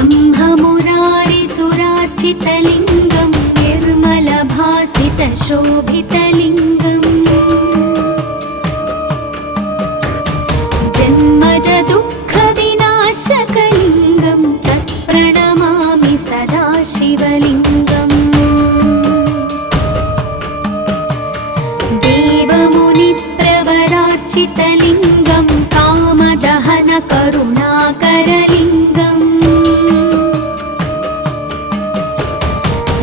ब्रह्ममुरारिसुरार्चितलिङ्गं निर्मलभासितशोभितलिङ्गम् जन्मजदुःखविनाशकलिङ्गं तत्प्रणमामि सदा शिवलिङ्गम् देवमुनिप्रवरार्चितलिङ्गं कामदहनकरुणाकरलिङ्गम्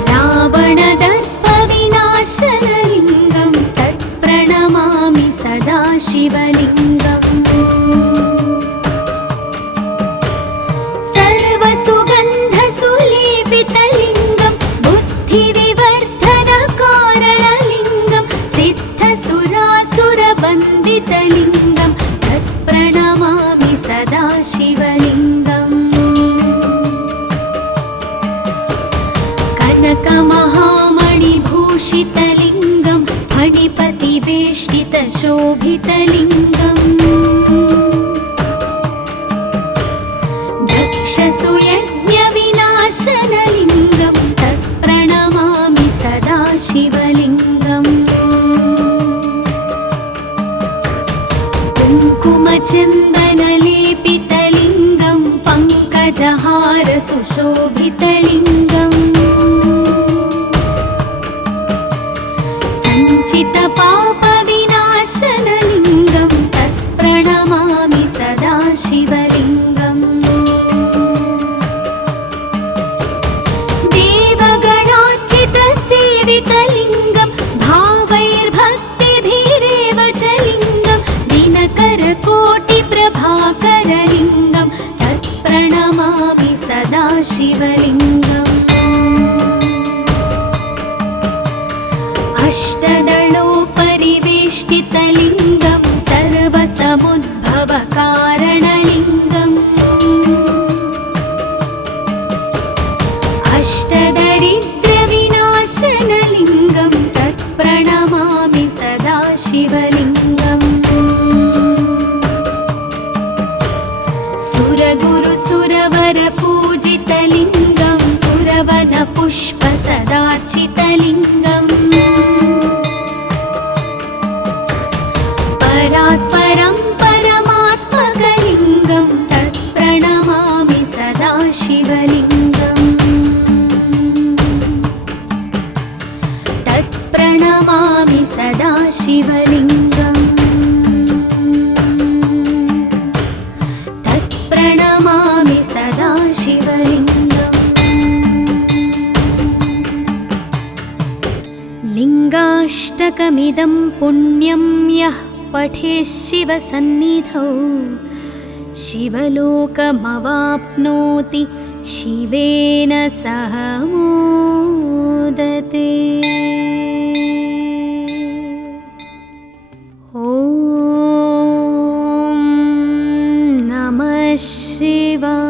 रावणदर्पविनाशनलिङ्गं तत्प्रणमामि सदा शिवलिङ्गम् सर्वसुगन्धसुलेपितलिङ्गं बुद्धिविवर्धनकारणलिङ्गं सिद्धसुरासुरवन्दितलिङ्गं तत्प्रणमामि सदा शिवलिङ्गम् कनकमहामणिभूषितलिङ्गं फणिपतिवेष्टितशोभितलिङ्गम् दक्षसुयज्ञविनाशनलिङ्गं तत्प्रणमामि सदा शिवलिङ्गम् कुङ्कुमचन्दनलेपितलिङ्गं पङ्कजहारसुशोभितलिङ्गम् सञ्चितपापविनाशनलिङ्गं तत्प्रणमामि सदा शिवलिङ्गम् देवगणार्चितसेवितलिङ्गं भावैर्भक्तिभिरेव च लिङ्गं दिनकरकोटिप्रभाकरलिङ्गं तत्प्रणमामि सदा शिवलिङ्गम् अष्टदलोपरिवेष्टितलिङ्गं सर्वसमुद्भवकारणलिङ्गम् अष्टदरिद्रविनाशनलिङ्गं तत्प्रणमामि सदा शिवलिङ्गम् सुरगुरुसुरवरपूजितलिङ्गं सुरवनपुष्पसदार्चितलिङ्गम् परात्परं परमात्मकलिङ्गं तत्प्रणमामि सदा शिवलिङ्गम् तत्प्रणमामि सदा शिवलिङ्गम् तत्प्रणमामि सदा शिवलिङ्गम् लिङ्गाष्टकमिदं पुण्यं यः पठेत् शिवसन्निधौ शिवलोकमवाप्नोति शिवेन सह मोदते। ॐ नमः शिवाय।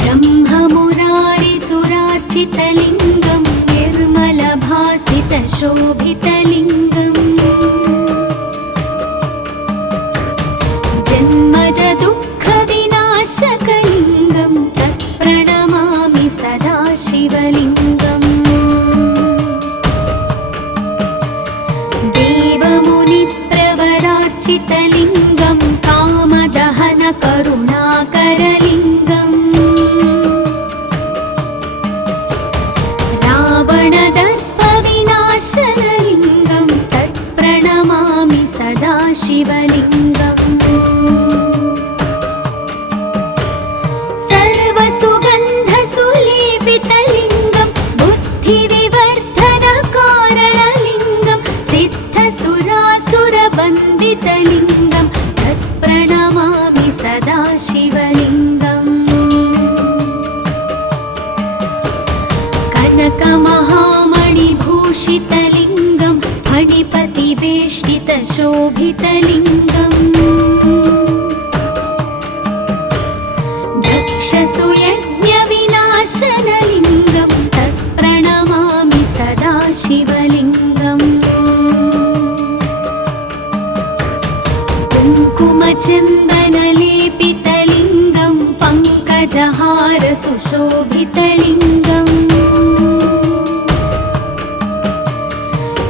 ब्रह्ममुरारिसुरार्चितलिङ्गं निर्मलभासितशोभितलिङ्गम् जन्मजदुःखविनाशकलिङ्गं तत्प्रणमामि सदा शिवलिङ्गम् देवमुनिप्रवरार्चितलिङ्गं कामदहनकरुणाकरलिङ्गम् रावणदर्पविनाशनलिङ्गं तत्प्रणमामि सदा शिवलिङ्गम् सर्वसुगन्धसुलेपितलिङ्गं बुद्धिविवर्धनकारणलिङ्गं सिद्धसुरासुरवन्दितलिङ्गं तत्प्रणमामि सदा शिवलिङ्गम् कनकमहामणिभूषितलिङ्गं मणिपतिवेष्टितशोभितलिङ्गम् दक्षसुयज्ञविनाशनलिङ्गं तत्प्रणमामि सदा शिवलिङ्गम् कुङ्कुमचन्दनलेपितलिङ्गं पङ्कजहारसुशोभितलिङ्गम्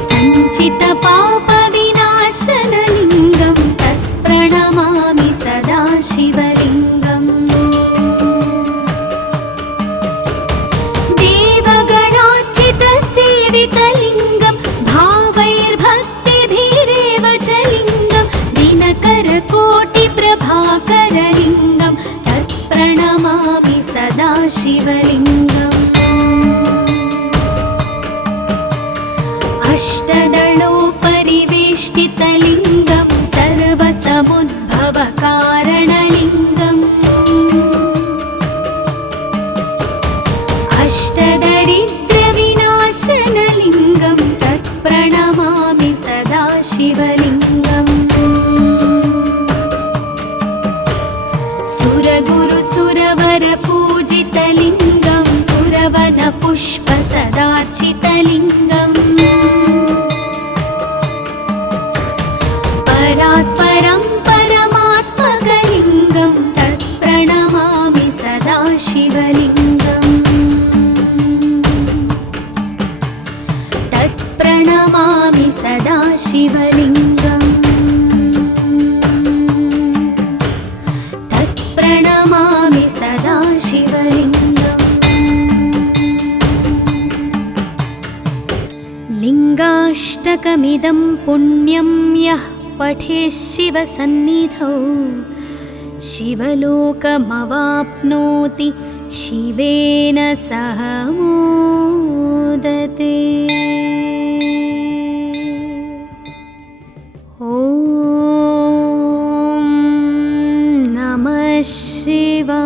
सञ्चितपापविनाशनलिङ्गं तत्प्रणमामि सदा शिवलिङ्गम् देवगणार्चितसेवितलिङ्गं भावैर्भक्तिभिरेव च लिङ्गं दिनकरकोटिप्रभाकरलिङ्गं तत्प्रणमामि सदा शिवलिङ्गम् अष्टदलोपरिवेष्टितलिङ्गं सर्वसमुद्भवकारणलिङ्गम् अष्टदरिद्रविनाशनलिङ्गं तत्प्रणमामि सदा शिवलिङ्गम् सुरगुरुसुरवरपूजितलिङ्गं सुरवनपुष्पसदार्चितलिङ्गम् परात्परं परमात्मकलिङ्गं तत्प्रणमामि सदा शिवलिङ्गम् तत्प्रणमामि सदा शिवलिङ्गम् तत्प्रणमामि सदा शिवलिङ्गम् लिङ्गाष्टकमिदं पुण्यं यः पठेत् शिवसन्निधौ शिवलोकमवाप्नोति शिवेन सह मोदते। ॐ नमः शिवाय।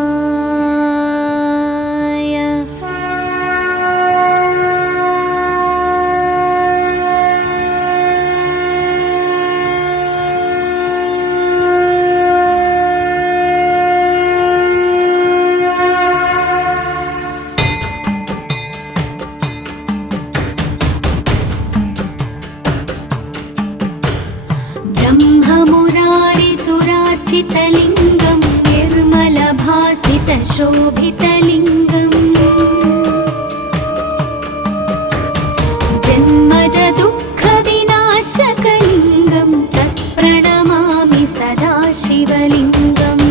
ब्रह्ममुरारिसुरार्चितलिङ्गं निर्मलभासितशोभितलिङ्गम् जन्मजदुःखविनाशकलिङ्गं तत्प्रणमामि सदा शिवलिङ्गम्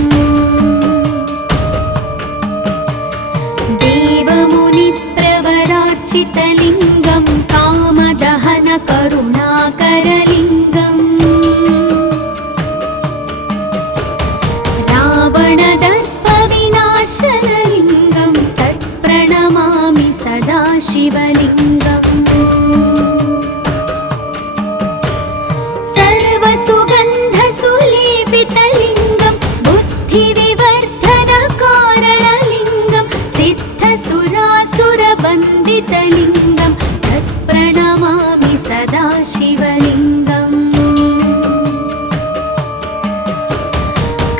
देवमुनिप्रवरार्चितलिङ्गं कामदहनकरुणाकरलिङ्गम् रावणदर्पविनाशनलिङ्गं तत्प्रणमामि सदा शिवलिङ्गम् सर्वसुगन्धसुलेपितलिङ्गं बुद्धिविवर्धनकारणलिङ्गं सिद्धसुरासुरवन्दितलिङ्गं तत्प्रणमामि सदा शिवलिङ्गम्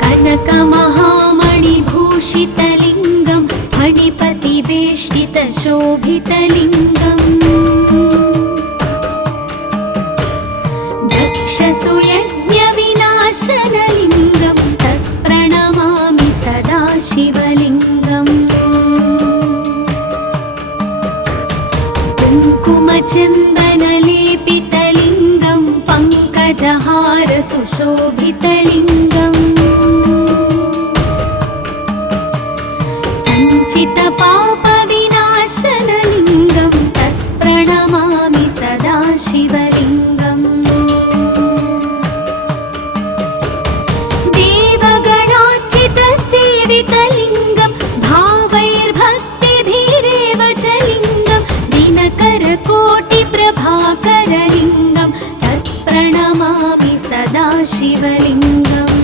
कनकमहामणिभूषितलिङ्गं मणिपतिवेष्टितशोभितलिङ्गम् दक्षसुयज्ञविनाशनलिङ्गं तत्प्रणमामि सदा शिवलिङ्गम् कुङ्कुमचन्दनलेपितलिङ्गं पङ्कजहारसुशोभितलिङ्गम् सञ्चितपापविनाशनलिङ्गं तत्प्रणमामि सदा शिवलिङ्गम् देवगणार्चितसेवितलिङ्गं भावैर्भक्तिभिरेव च लिङ्गं दिनकरकोटिप्रभाकरलिङ्गं तत्प्रणमामि सदा शिवलिङ्गम्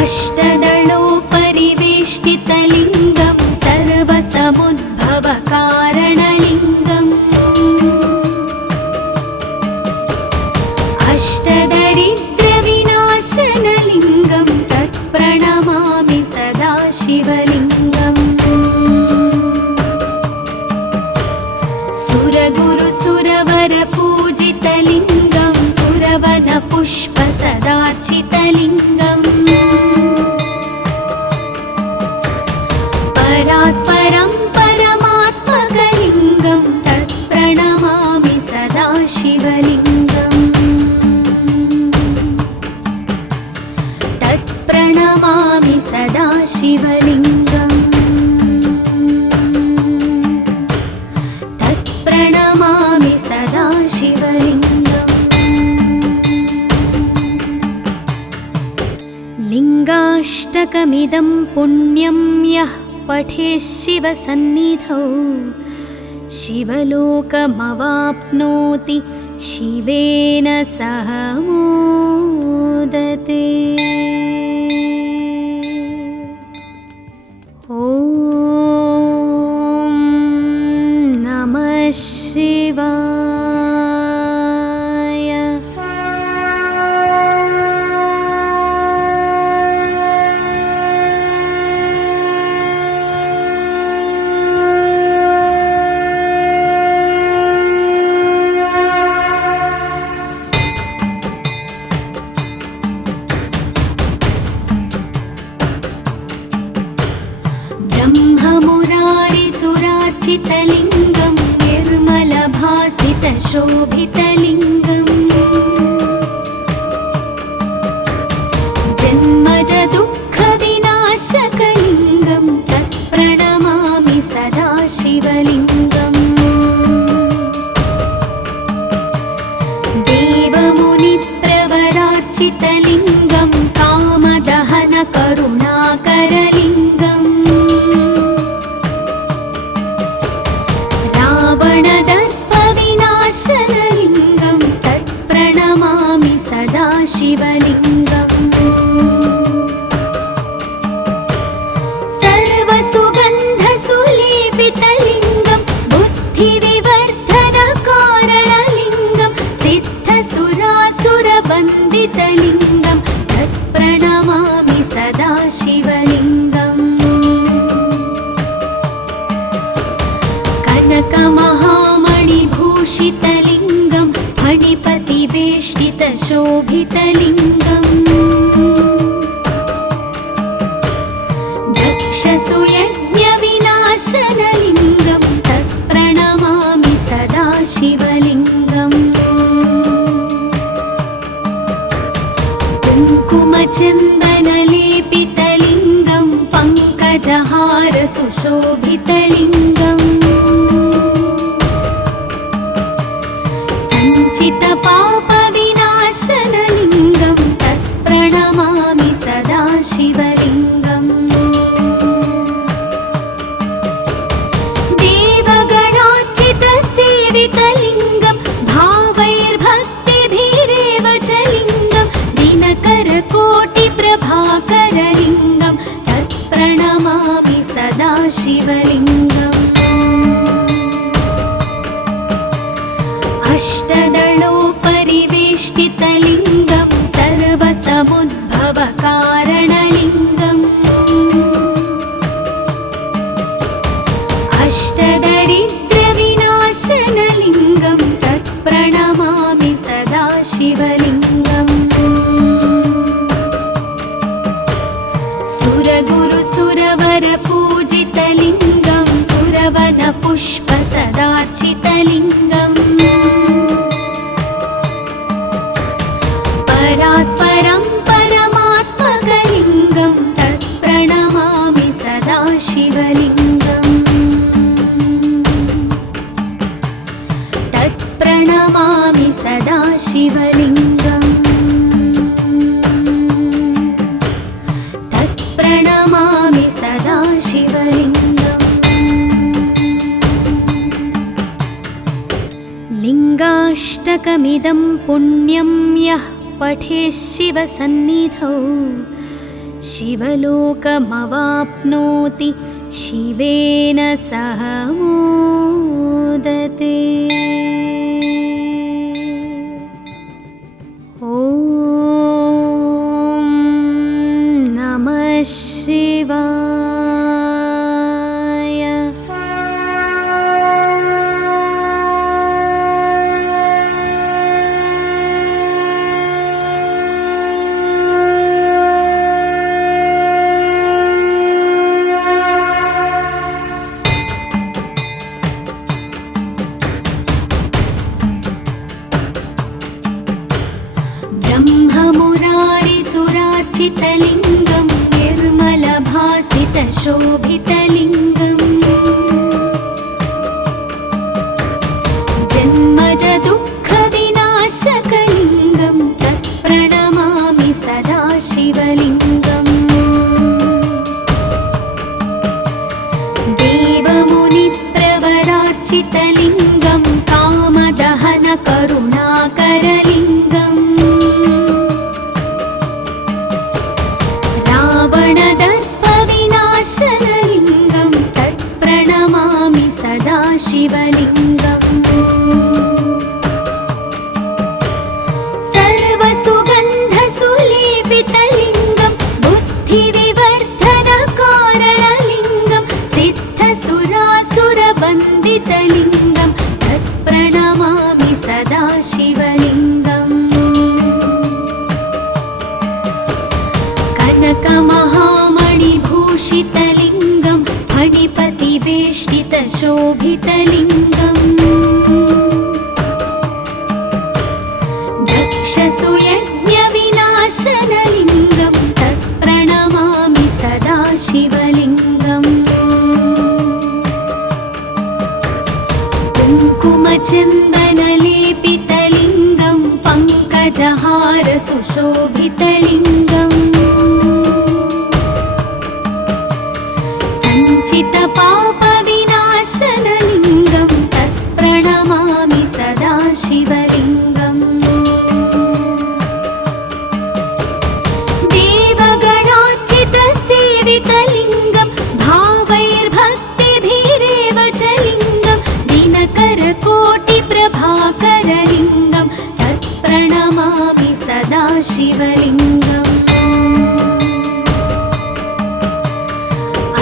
अष्टदलोपरिवेष्टितलिङ्गं सर्वसमुद्भवकारणलिङ्गम् सुरगुरुसुरवरपूजितलिङ्गं सुरवनपुष्पसदार्चितलिङ्गम् परात्परं परमात्मकलिङ्गं तत्प्रणमामि सदा शिवलिङ्गम् तत्प्रणमामि सदा शिवलिङ्गम् तत्प्रणमामि सदा शिवलिङ्गम् लिङ्गाष्टकमिदं पुण्यं यः पठेत् शिवसन्निधौ शिवलोकमवाप्नोति शिवेन सह मोदते। ॐ नमः शिवाय। ब्रह्ममुरारिसुरार्चितलिङ्गं निर्मलभासितशोभितलिङ्गम् जन्मजदुःखविनाशकलिङ्गं तत्प्रणमामि सदा शिवलिङ्गम् देवमुनिप्रवरार्चितलिङ्गं कामदहनकरुणाकरलिङ्गम् रावणदर्पविनाशनलिङ्गं तत्प्रणमामि सदा शिवलिङ्गम् सर्वसुगन्धसुलेपितलिङ्गं बुद्धिविवर्धनकारणलिङ्गं सिद्धसुरासुरवन्दितलिङ्गं तत्प्रणमामि सदा शिवलिङ्गम् कनकमहामणिभूषितलिङ्गं फणिपतिवेष्टितशोभितलिङ्गम् दक्षसुयज्ञविनाशनलिङ्गं तत्प्रणमामि सदा शिवलिङ्गम् कुङ्कुमचन्दनलेपितलिङ्गं पङ्कजहारसुशोभितलिङ्गम् सञ्चितपापविनाशनलिङ्गं तत्प्रणमामि सदा शिवलिङ्गम् देवगणार्चितसेवितलिङ्गं भावैर्भक्तिभिरेव च लिङ्गं दिनकरकोटिप्रभाकरलिङ्गं तत्प्रणमामि सदा शिवलिङ्गम् अष्टदलोपरिवेष्टितलिङ्गं सर्वसमुद्भवकारणलिङ्गम् अष्टदरिद्रविनाशनलिङ्गं तत्प्रणमामि सदा शिवलिङ्गम् सुरगुरुसुरवरपूजितलिङ्गं सुरवनपुष्पसदार्चितलिङ्गम् परात्परं परमात्मकलिङ्गं तत्प्रणमामि सदा शिवलिङ्गम् तत्प्रणमामि सदा शिवलिङ्गम् तत्प्रणमामि सदा शिवलिङ्गम् लिङ्गाष्टकमिदं पुण्यं यः पठेत् शिवसन्निधौ शिवलोकमवाप्नोति शिवेन सह मोदते। ॐ नमः शिवाय। निर्मलभासितलिङ्गं निर्मलभासितशोभितलिङ्गम् जन्मज दुःखविनाशकलिङ्गं तत्प्रणमामि सदा शिवलिङ्गम् देवमुनिप्रवरार्चितलिङ्गं कामदहनकरुणाकरलिङ्गम् रावणदर्पविनाशनलिङ्गं तत्प्रणमामि सदा शिवलिङ्गम् सर्वसुगन्धसुलेपितलिङ्गं बुद्धिविवर्धनकारणलिङ्गं सिद्धसुरासुरवन्दितलिङ्गं तत्प्रणमामि सदा शिवलिङ्गम् कनकमहामणिभूषितलिङ्गं फणिपतिवेष्टितशोभितलिङ्गम् दक्षसुयज्ञविनाशनलिङ्गं तत्प्रणमामि सदा शिवलिङ्गम् कुङ्कुमचन्दनलेपितलिङ्गं पङ्कजहारसुशोभितलिङ्गम् सञ्चितपापविनाशनलिङ्गं तत्प्रणमामि सदा शिवलिङ्गम् देवगणार्चितसेवितलिङ्गं भावैर्भक्तिभिरेव च लिङ्गं दिनकरकोटिप्रभाकरलिङ्गं तत्प्रणमामि सदा शिवलिङ्गम्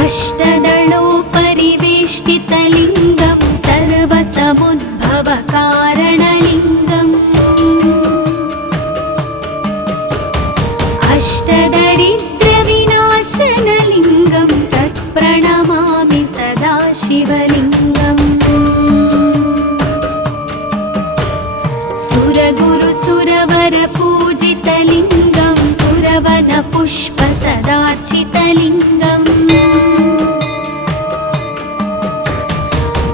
अष्टदलोपरिवेष्टितलिङ्गं सर्वसमुद्भवकारणलिङ्गम् अष्टदरिद्रविनाशनलिङ्गं तत्प्रणमामि सदा शिवलिङ्गम् सुरगुरुसुरवरपूजितलिङ्गं सुरवनपुष्पसदार्चितलिङ्गम्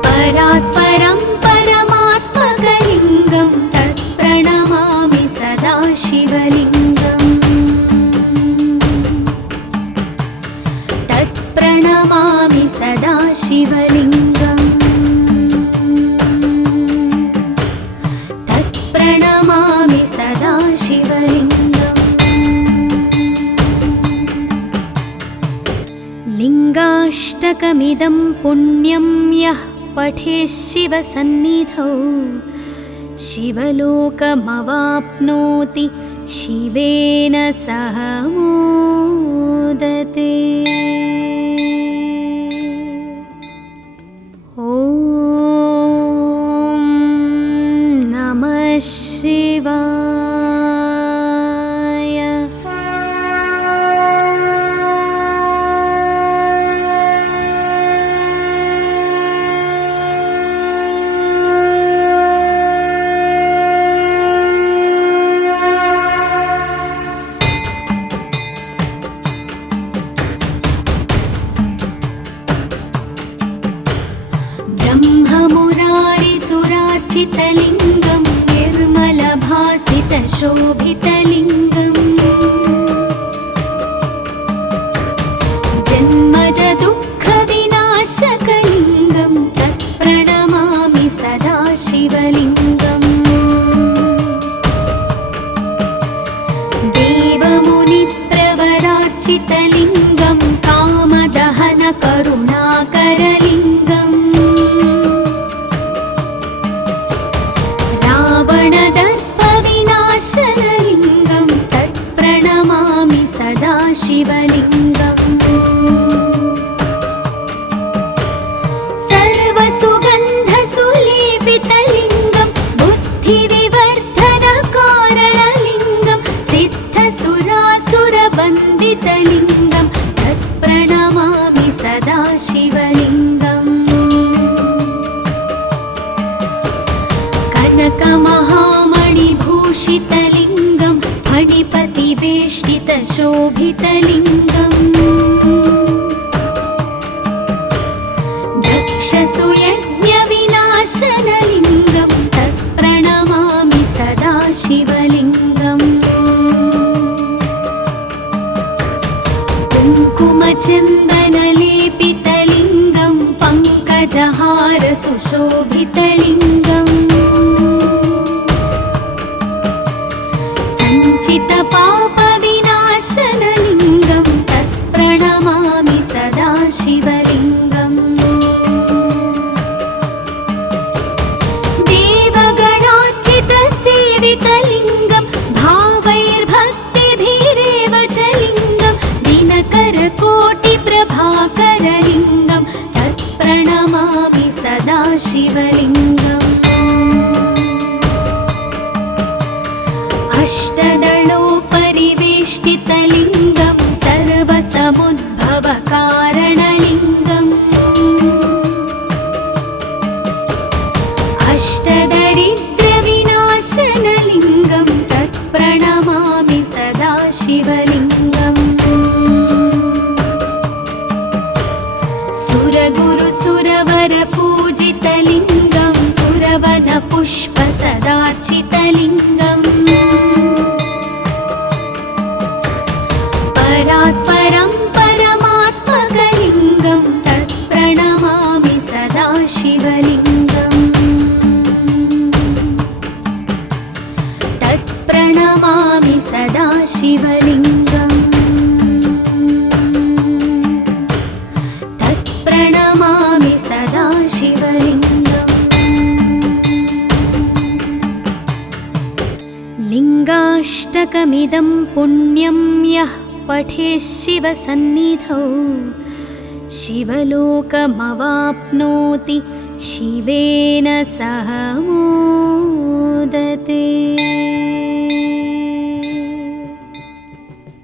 परात्परं परमात्मकलिङ्गं तत्प्रणमामि सदा शिवलिङ्गम् तत्प्रणमामि सदा शिवलिङ्गम् तत्प्रणमामि सदा शिवलिङ्गम् लिङ्गाष्टकमिदं पुण्यं यः पठेत् शिवसन्निधौ शिवलोकमवाप्नोति शिवेन सह मोदते। ॐ नमः शिवाय। ब्रह्ममुरारिसुरार्चितलिङ्गं निर्मलभासितशोभितलिङ्गम् जन्मज दुःखविनाशकलिङ्गं तत्प्रणमामि सदा शिवलिङ्गम् देवमुनिप्रवरार्चितलिङ्गं कामदहनकरुणाकरलिङ्गम् रावणदर्पविनाशनलिङ्गं तत्प्रणमामि सदा शिवलिङ्गम् सर्वसुगन्धसुलेपितलिङ्गं बुद्धिविवर्धनकारणलिङ्गं सिद्धसुरासुरवन्दितलिङ्गं तत्प्रणमामि सदा शिवलिङ्गम् कनकमहामणिभूषितलिङ्गं फणिपतिवेष्टितशोभितलिङ्गम् दक्षसुयज्ञविनाशनलिङ्गं तत्प्रणमामि सदा शिवलिङ्गम् कुङ्कुमचन्दनलेपितलिङ्गं पङ्कजहारसुशोभितलिङ्गम् सञ्चितपापविनाशनलिङ्गं तत्प्रणमामि सदा शिवलिङ्गम् देवगणार्चितसेवितलिङ्गं भावैर्भक्तिभिरेव च लिङ्गं दिनकरकोटिप्रभाकरलिङ्गं तत्प्रणमामि सदा शिवलिङ्गम् अष्टदलोपरिवेष्टितलिङ्गं सर्वसमुद्भवकारणलिङ्गम् अष्टदरिद्रविनाशनलिङ्गं तत्प्रणमामि सदा शिवलिङ्गम् सुरगुरुसुरवरपूजितलिङ्गं सुरवनपुष्पसदार्चितलिङ्गम् परात्परं परमात्मकलिङ्गं तत्प्रणमामि सदा शिवलिङ्गम् तत्प्रणमामि सदा शिवलिङ्गम् तत्प्रणमामि सदा शिवलिङ्गम् लिङ्गाष्टकमिदं पुण्यं यः पठेत् शिवसन्निधौ शिवलोकमवाप्नोति शिवेन सह